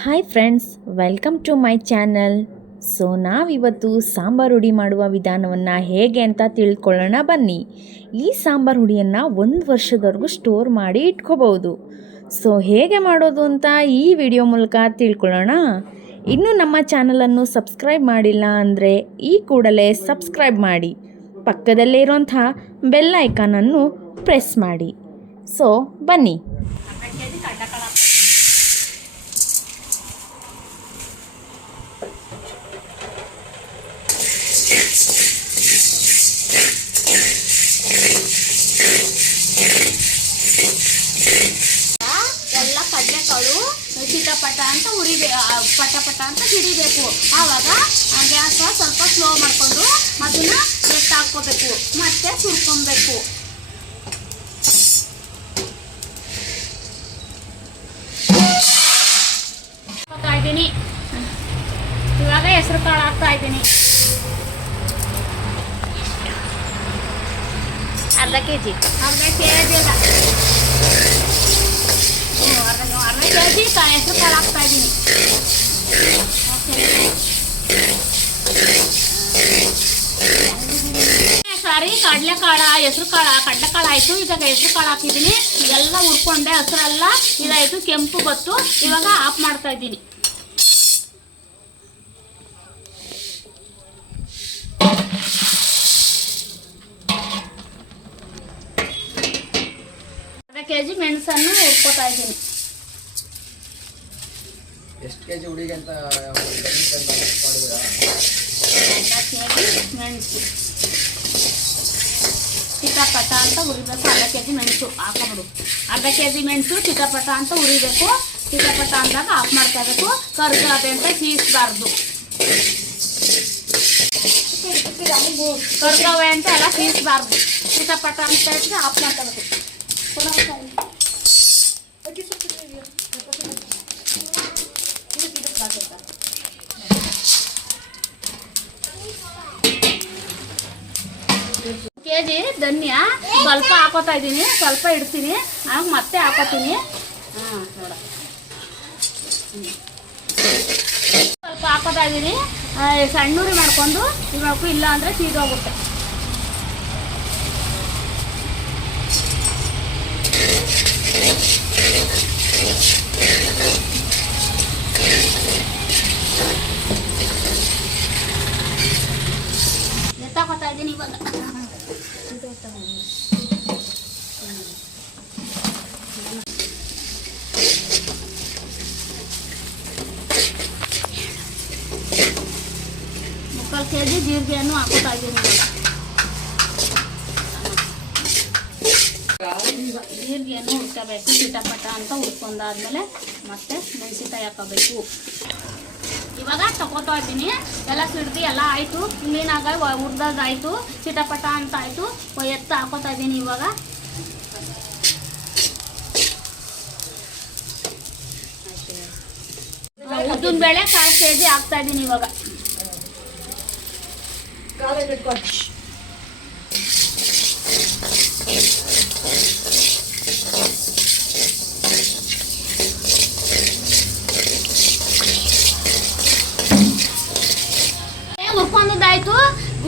Hi friends welcome to my channel so ನಾವಿವತ್ತು ಸಾಂಬಾರು ಹುಡಿ ಮಾಡುವ ವಿಧಾನವನ್ನು ಹೇಗೆ ಅಂತ ತಿಳ್ಕೊಳ್ಳೋಣ ಬನ್ನಿ. ಈ ಸಾಂಬಾರು ಹುಡಿಯನ್ನು ಒಂದು ವರ್ಷದವರೆಗೂ ಸ್ಟೋರ್ ಮಾಡಿ ಇಟ್ಕೋಬಹುದು. ಸೊ ಹೇಗೆ ಮಾಡೋದು ಅಂತ ಈ ವಿಡಿಯೋ ಮೂಲಕ ತಿಳ್ಕೊಳ್ಳೋಣ. ಇನ್ನೂ ನಮ್ಮ ಚಾನಲನ್ನು ಸಬ್ಸ್ಕ್ರೈಬ್ ಮಾಡಿಲ್ಲ ಅಂದರೆ ಈ ಕೂಡಲೇ ಸಬ್ಸ್ಕ್ರೈಬ್ ಮಾಡಿ. ಪಕ್ಕದಲ್ಲೇ ಇರೋಂಥ ಬೆಲ್ ಐಕಾನನ್ನು ಪ್ರೆಸ್ ಮಾಡಿ. ಸೊ ಬನ್ನಿ. ಪಟ ಪಟ ಅಂತ ಹಿಡಿಬೇಕು. ಆವಾಗ ಗ್ಯಾಸ್ ಸ್ವಲ್ಪ ಸ್ಲೋ ಮಾಡಿಕೊಂಡು ಅದನ್ನ ಎತ್ತ ಹಾಕೋಬೇಕು ಮತ್ತೆ ಸುರ್ಕೊಬೇಕು ಇದ್ದೀನಿ. ಇವಾಗ ಹೆಸರು ಕಾಳು ಹಾಕ್ತಾ ಇದ್ದೀನಿ. ಅರ್ಧ ಕೆ ಜಿ ಅರ್ಧ ಕೆ ಜಿ ಅಲ್ಲ. ಅರ್ಧ ಅರ್ಧ ಹೆಸರು ಕಾಳು ಹಾಕ್ತಾ ಇದ್ದೀನಿ ಸಾರಿ ಕಡಲೆಕಾಳ ಹೆಸರು ಕಾಳ ಕಡಲೆಕಾಳು ಆಯಿತು. ಇವಾಗ ಹೆಸರು ಕಾಳು ಹಾಕಿದ್ದೀನಿ. ಎಲ್ಲ ಹುರ್ಕೊಂಡೆ, ಹಸಿರೆಲ್ಲ ಇದಾಯಿತು, ಕೆಂಪು ಬತ್ತು ಇವಾಗ ಆಫ್ ಮಾಡ್ತಾ ಇದ್ದೀನಿ. ಕೆ ಜಿ ಮೆಣಸನ್ನು ಹುರ್ಕೋತಾ ಇದ್ದೀನಿ. ಎಷ್ಟು ಕೆ ಜಿ ಹುಡುಗಿ ಅಂತ ಮಾಡಿದ್ರ ಅರ್ಧ ಕೆ ಜಿ ಮೆಣಸು ಚಿಟಪಟ ಅಂತ ಉರಿಬೇಕು ಅರ್ಧ ಕೆ ಜಿ ಮೆಣಸು ಹಾಕೋಬಿಡು ಅರ್ಧ ಕೆ ಜಿ ಮೆಣಸು ಚಿಟಪಟ ಅಂತ ಉರಿಬೇಕು ಚಿಟಪಟ ಅಂದಾಗ ಆಫ್ ಮಾಡ್ಕೋಬೇಕು. ಕರ್ಗದೆ ಅಂತ ಸೀಸ್ಬಾರ್ದು. ಕರ್ಗವೆ ಅಂತ ಎಲ್ಲ ಸೀಸ್ಬಾರ್ದು. ಚಿಟಪಟ ಅಂತ ಹೇಳಿದ್ರೆ ಆಫ್ ಮಾಡ್ಕೋಬೇಕು. ಧನ್ಯ ಸ್ವಲ್ಪ ಹಾಕೋತಾ ಇದ್ದೀನಿ. ಸ್ವಲ್ಪ ಇಡ್ತೀನಿ. ಆಗ ಮತ್ತೆ ಹಾಕೋತೀನಿ. ಹಾಂ, ನೋಡ. ಸ್ವಲ್ಪ ಹಾಕೋತಾ ಇದ್ದೀನಿ. ಸಣ್ಣೂರಿ ಮಾಡ್ಕೊಂಡು ಇವಾಗ ಇಲ್ಲ ಅಂದರೆ ಸೀದೋಗುತ್ತೆ. ಎತ್ತಾಕೋತಾ ಇದ್ದೀನಿ ಇವಾಗ. ಕೆ ಜಿ ಜೀರಿಗೆಯನ್ನು ಹಾಕೋತಾ ಇದ್ದೀನಿ ಜೀರಿಗೆಯನ್ನು ಹುರ್ಕೋಬೇಕು ಚಿಟಪಟ ಅಂತ ಹುರ್ಕೊಂಡಾದ್ಮೇಲೆ ಮತ್ತೆ ಮೆಣಸಿನ್ಕಾಯಿ ಹಾಕೋಬೇಕು. ಇವಾಗ ತಗೋತಾ ಇದ್ದೀನಿ. ಎಲ್ಲ ಸಿಡ್ದು ಎಲ್ಲ ಆಯಿತು. ಕ್ಲೀನಾಗ ಹುರ್ದಾಗಾಯ್ತು ಚಿಟಪಟ ಅಂತ ಆಯಿತು. ಎತ್ತ ಹಾಕೋತಾ ಇದ್ದೀನಿ ಇವಾಗ. ಉದ್ದಿನ ಬೇಳೆ ಕಾಲು ಕೆ ಜಿ ಹಾಕ್ತಾ ಇದ್ದೀನಿ ಇವಾಗ. ಹುರ್ಕೊಂಡದ್ದಾಯ್ತು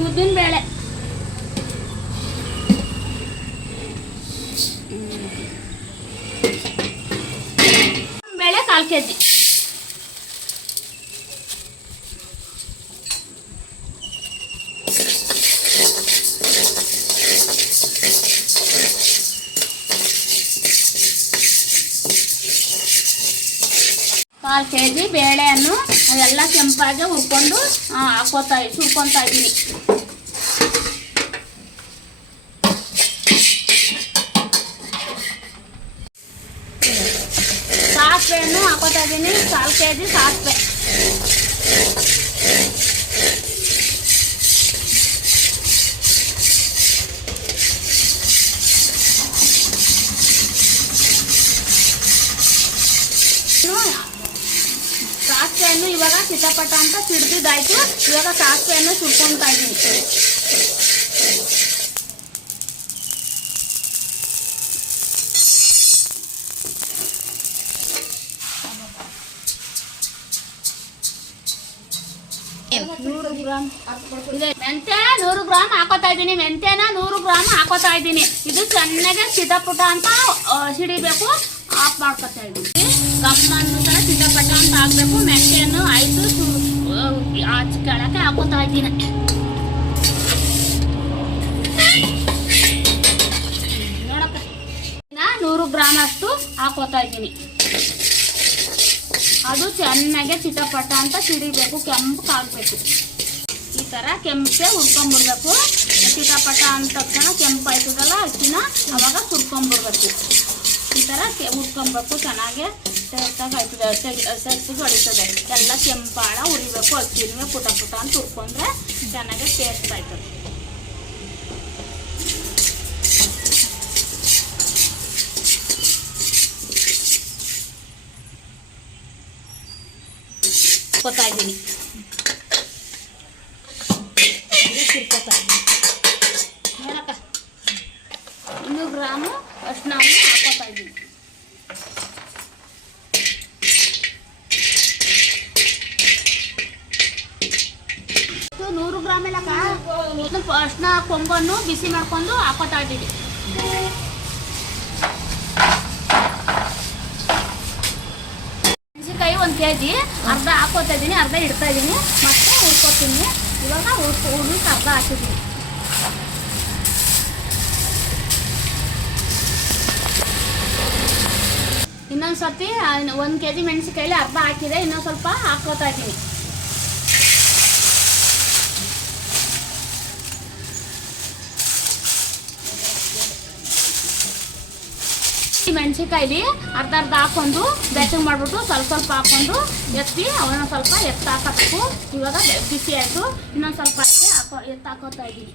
ಉದ್ದಿನ ಬೇಳೆ ಬೇಳೆ ಕಾಲು ಕೆ ಜಿ ಕಾಲು ಕೆ ಜಿ ಬೇಳೆಯನ್ನು ಎಲ್ಲ ಕೆಂಪಾಗಿ ಹುರ್ಕೊಂಡು ಆ, ಹಾಕೋತಾ ಸುರ್ಕೊತಾ ಇದ್ದೀನಿ ಸಾಸಿವೆಯನ್ನು ಹಾಕೋತಾ ಇದ್ದೀನಿ ಕಾಲು ಕೆ ಜಿ ಸಾಸಿವೆ ಚಿಟಪಟ ಅಂತ ಸಿಡ್ದಿದ್ದಾಯಿತು ಇವಾಗ ಸಾಸಿವೆಯನ್ನು ಸುಟ್ಕೊತಾ ಇದ್ದೀನಿ ನೂರು ಗ್ರಾಮ್ ಮೆಂತ್ಯ ನೂರು ಗ್ರಾಮ್ ಹಾಕೋತಾ ಇದ್ದೀನಿ ಮೆಂತ್ಯನ ನೂರು ಗ್ರಾಮ್ ಹಾಕೋತಾ ಇದ್ದೀನಿ ಇದು ಚೆನ್ನಾಗಿ ಚಿಟಪುಟ ಅಂತ ಸಿಡಿಬೇಕು ಆಫ್ ಮಾಡ್ಕೊತಾ ಇದ್ದೀನಿ ಗಮ್ಮ ಅನ್ನೋ ಚಿಟಪಟ ಅಂತ ಹಾಕ್ಬೇಕು ಮೆಂತ್ಯನು ಆಯಿತು ಕೆಳಕ್ಕೆ ಹಾಕೋತಾ ಇದ್ದೀನಿ. ನೂರು ಗ್ರಾಮ್ ಅಷ್ಟು ಹಾಕೋತಾ ಇದ್ದೀನಿ. ಅದು ಚೆನ್ನಾಗೆ ಚಿಟಪಟ ಅಂತ ಸಿಡಿಬೇಕು, ಕೆಂಪು ಕಾಗಬೇಕು ಈ ಥರ ಕೆಂಪೆ ಹುರ್ಕೊಂಬಿಡ್ಬೇಕು ಚಿಟಪಟ ಅಂದ ತಕ್ಷಣ ಕೆಂಪು ಆಯ್ತದಲ್ಲ ಅಕ್ಕಿನ ಅವಾಗ ಸುರ್ಕೊಂಬಿಡ್ಬೇಕು ಥರ ಉಟ್ಕೊಬೇಕು ಚೆನ್ನಾಗೆ ಟೇಸ್ಟಾಗಿ ಆಯ್ತದೆ ಹೊಡಿತದೆ. ಎಲ್ಲ ಕೆಂಪಾಳ ಉರಿಬೇಕು, ಅಕ್ಕಿನ ಪುಟ ಪುಟ ಅಂತ ಹುರ್ಕೊಂಡ್ರೆ ಚೆನ್ನಾಗೆ ಟೇಸ್ಟ್ ಆಯ್ತದೆ ಇದ್ದೀನಿ. ಗ್ರಾಮು ನಾವು ಹಾಕೋತಾ ಇದ್ದೀನಿ ಇದು ನೂರು ಗ್ರಾಮ್ ಎಲ್ಲ ಅರ್ಶಿನ ಕೊಂಬನ್ನು ಬಿಸಿ ಮಾಡ್ಕೊಂಡು ಹಾಕೋತಾ ಇದ್ದೀನಿ ಮೆಣಸಿನ್ಕಾಯಿ ಒಂದು ಕೆ ಜಿ ಅರ್ಧ ಹಾಕೋತಾ ಇದ್ದೀನಿ, ಅರ್ಧ ಇಡ್ತಾ ಇದ್ದೀನಿ. ಮತ್ತೆ ಹುರ್ಕೋತೀನಿ. ಇವಾಗ ಉಳ್ಕೊ ಉಳ್ಕ ಅರ್ಧ ಹಾಕಿದ್ದೀನಿ. ಇನ್ನೊಂದು ಸರ್ತಿ ಒಂದು ಕೆ ಜಿ ಮೆಣಸಿನ್ಕಾಯಲ್ಲಿ ಅರ್ಧ ಹಾಕಿದೆ ಇನ್ನೊಂದು ಸ್ವಲ್ಪ ಹಾಕೋತಾ ಇದ್ದೀನಿ. ಈ ಮೆಣಸಿನ್ಕಾಯಿಲಿ ಅರ್ಧ ಅರ್ಧ ಹಾಕೊಂಡು ಬೆಚ್ಚಗೆ ಮಾಡಿಬಿಟ್ಟು ಸ್ವಲ್ಪ ಸ್ವಲ್ಪ ಹಾಕೊಂಡು ಎತ್ತಿ ಅವನ್ನ ಸ್ವಲ್ಪ ಎತ್ತ ಹಾಕಬೇಕು ಇವಾಗ ಬಿಸಿ ಆಯಿತು. ಇನ್ನೊಂದು ಸ್ವಲ್ಪ ಹಾಕಿ ಹಾಕೋ ಎತ್ತ ಹಾಕೋತಾ ಇದ್ದೀನಿ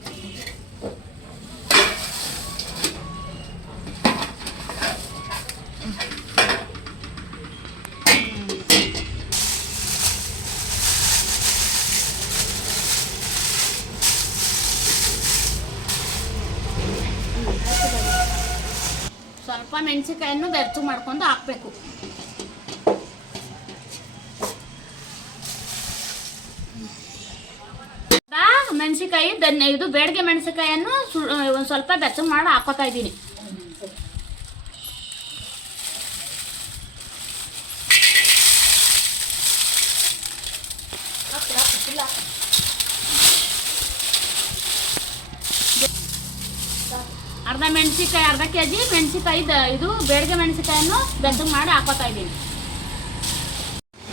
ಸ್ವಲ್ಪ ಮೆಣಸಿನ್ಕಾಯನ್ನು ಬೆರ್ಚು ಮಾಡ್ಕೊಂಡು ಹಾಕಬೇಕು. ಮೆಣಸಿನ್ಕಾಯಿ ದನ್ನ ಇದು ಬೇಡಿಗೆ ಮೆಣಸಿನ್ಕಾಯನ್ನು ಒಂದು ಸ್ವಲ್ಪ ಬೆಚ್ಚ ಮಾಡಿ ಹಾಕೋತಾ ಇದ್ದೀನಿ. ಅರ್ಧ ಮೆಣಸಿನ್ಕಾಯಿ, ಅರ್ಧ ಕೆ ಜಿ ಮೆಣಸಿನ್ಕಾಯಿ ಇದು ಬೇಡಿಗೆ ಮೆಣಸಿನ್ಕಾಯನ್ನು ಬೆಚ್ಚಗೆ ಮಾಡಿ ಹಾಕೋತಾ ಇದ್ದೀನಿ.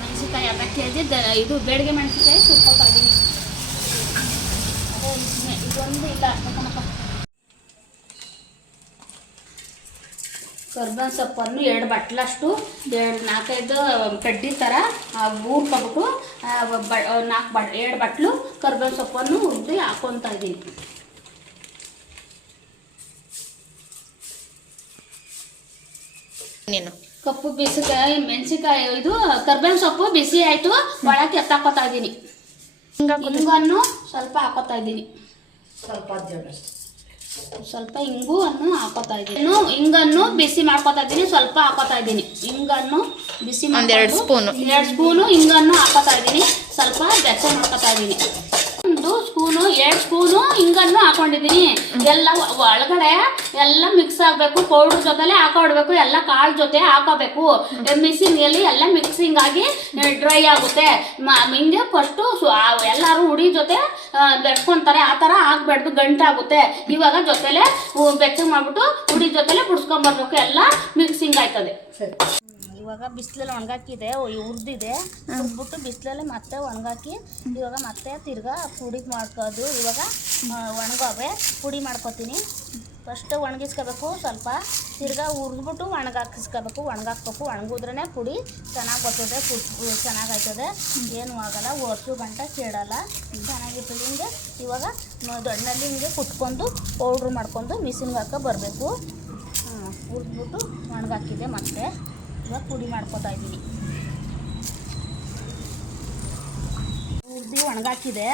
ಮೆಣಸಿನ್ಕಾಯಿ ಅರ್ಧ ಕೆ ಜಿ ಇದು ಬೇಡಿಗೆ ಮೆಣಸಿನ್ಕಾಯಿ ಸುಟ್ಕೋತಾ ಇದ್ದೀನಿ. ಇದೊಂದು ಇಲ್ಲ. ಕರ್ಬೇವಿನ ಸೊಪ್ಪನ್ನು ಎರಡು ಬಟ್ಲಷ್ಟು, ಎರಡು ನಾಲ್ಕೈದು ಕಡ್ಡಿ ಥರ ಊರ್ಕೊಬಿಟ್ಟು ನಾಲ್ಕು ಬಟ್, ಎರಡು ಬಟ್ಲು ಕರ್ಬೇವಿನ ಸೊಪ್ಪನ್ನು ಹುರಿದು ಹಾಕೊತಾ ಇದ್ದೀನಿ. ನೀನು. ಕಪ್ಪು ಬಿಸಿಕಾಯಿ ಮೆಣಸಿಕಾಯಿ ಇದು ಕರ್ಬೇವಿನ ಸೊಪ್ಪು ಬಿಸಿ ಆಯ್ತು ಒಳಕ್ಕೆ ಎತ್ತಾಕೋತಾ ಇದ್ದೀನಿ ಹಿಂಗನ್ನು ಸ್ವಲ್ಪ ಹಾಕೋತಾ ಇದ್ದೀನಿ ಸ್ವಲ್ಪ ಇಂಗು ಸ್ವಲ್ಪ ಹಿಂಗು ಅನ್ನು ಹಾಕೋತಾ ಇದ್ದೀನಿ ಇಂಗನ್ನು ಹಿಂಗನ್ನು ಬಿಸಿ ಮಾಡ್ಕೋತಾ ಇದ್ದೀನಿ ಸ್ವಲ್ಪ ಹಾಕೋತಾ ಇದ್ದೀನಿ ಹಿಂಗನ್ನು ಬಿಸಿ ಒಂದೆರಡು ಸ್ಪೂನು. ಎರಡು ಸ್ಪೂನು ಇಂಗನ್ನು ಹಾಕೋತಾ ಇದ್ದೀನಿ ಸ್ವಲ್ಪ ಬೆಚ್ಚ ಮಾಡ್ಕೋತಾ ಇದ್ದೀನಿ ಸ್ಪೂನು ಎರಡು ಸ್ಪೂನು ಹಿಂಗನ್ನು ಹಾಕೊಂಡಿದ್ದೀನಿ. ಎಲ್ಲ ಒಳಗಡೆ ಎಲ್ಲ ಮಿಕ್ಸ್ ಆಗಬೇಕು ಪೌಡರ್ ಜೊತೆಲೆ ಹಾಕೊಡ್ಬೇಕು ಎಲ್ಲ ಕಾಳು ಜೊತೆ ಹಾಕೋಬೇಕು. ಮಿಕ್ಸಿಂಗಲ್ಲಿ ಎಲ್ಲ ಮಿಕ್ಸಿಂಗ್ ಆಗಿ ಡ್ರೈ ಆಗುತ್ತೆ. ಮಿಂದೆ ಹಿಂಗೆ ಫಸ್ಟು ಎಲ್ಲರೂ ಹುಡಿ ಜೊತೆ ಬೆಡ್ಸ್ಕೊಂತಾರೆ. ಆ ಥರ ಹಾಕ್ಬಾರ್ದು ಗಂಟಾಗುತ್ತೆ ಇವಾಗ ಜೊತೆಲೆ ಬೆಚ್ಚಗೆ ಮಾಡಿಬಿಟ್ಟು ಹುಡಿ ಜೊತೆಲೆ ಬಿಡಿಸ್ಕೊಂಬರ್ಬೇಕು ಎಲ್ಲ ಮಿಕ್ಸಿಂಗ್ ಆಯ್ತದೆ. ಸರಿ. ಇವಾಗ ಬಿಸಿಲಲ್ಲಿ ಒಣಗಾಕಿದೆ ಉರ್ದಿದೆ. ಉರ್ಬಿಟ್ಟು ಬಿಸಿಲಲ್ಲಿ ಮತ್ತೆ ಒಣಗಾಕಿ ಇವಾಗ ಮತ್ತೆ ತಿರ್ಗಾ ಪುಡಿ ಮಾಡ್ಕೋದು. ಇವಾಗ ಒಣಗೋವೆ. ಪುಡಿ ಮಾಡ್ಕೋತೀನಿ. ಫಸ್ಟ್ ಒಣಗಿಸ್ಕೋಬೇಕು ಸ್ವಲ್ಪ. ತಿರ್ಗಾ ಹುರಿದ್ಬಿಟ್ಟು ಒಣಗಾಕಿಸ್ಕೋಬೇಕು. ಒಣಗಾಕ್ಬೇಕು. ಒಣಗಿದ್ರೇ ಪುಡಿ ಚೆನ್ನಾಗಿ ಬರ್ತದೆ ಚೆನ್ನಾಗಿ ಚೆನ್ನಾಗಾಯ್ತದೆ. ಏನೂ ಆಗಲ್ಲ. ವರ್ಷ ಗಂಟ ಕೇಳಲ್ಲ ಚೆನ್ನಾಗಿರ್ತದೆ ಹಿಂಗೆ. ಇವಾಗ ದೊಡ್ಡಲ್ಲಿ ಹಿಂಗೆ ಕುಟ್ಕೊಂಡು ಪೌಡ್ರ್ ಮಾಡ್ಕೊಂಡು ಮಿಷಿನ್ಗೆ ಹಾಕೋ ಬರಬೇಕು. ಹುರಿದ್ಬಿಟ್ಟು ಒಣಗಾಕಿದೆ ಮತ್ತೆ. ಇವಾಗ ಪುಡಿ ಮಾಡ್ಕೊತಾ ಇದ್ದೀನಿ. ಉರ್ದಿ ಒಣಗಾಕಿದೆ.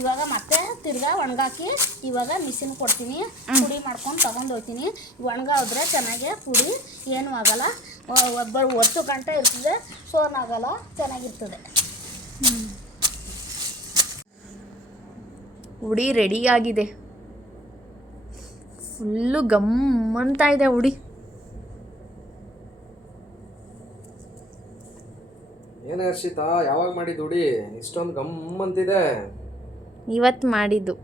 ಇವಾಗ ಮತ್ತೆ ತಿರ್ಗಾ ಒಣಗಾಕಿ ಇವಾಗ ಮಿಷಿನ್ ಕೊಡ್ತೀನಿ. ಪುಡಿ ಮಾಡ್ಕೊಂಡು ತಗೊಂಡು ಹೋಗ್ತೀನಿ. ಒಣಗಾದ್ರೆ ಚೆನ್ನಾಗೆ ಪುಡಿ ಏನೂ ಆಗಲ್ಲ. ಒಬ್ಬರು ಒಬ್ಬ ವರ್ಷ ಗಂಟೆ ಇರ್ತದೆ ಸೋನಾಗಲ್ಲ ಚೆನ್ನಾಗಿರ್ತದೆ. ಉಡಿ ಆಗಿದೆ. ಫುಲ್ಲು ಗಮ್ಮಂತ ಇದೆ ಉಡಿ. ಏನು ಹರ್ಷಿತಾ ಯಾವಾಗ ಮಾಡಿದ್ದು ಹುಡಿ ಇಷ್ಟೊಂದು ಗಮ್ ಅಂತಿದೆ ಇವತ್ತು ಮಾಡಿದ್ದು.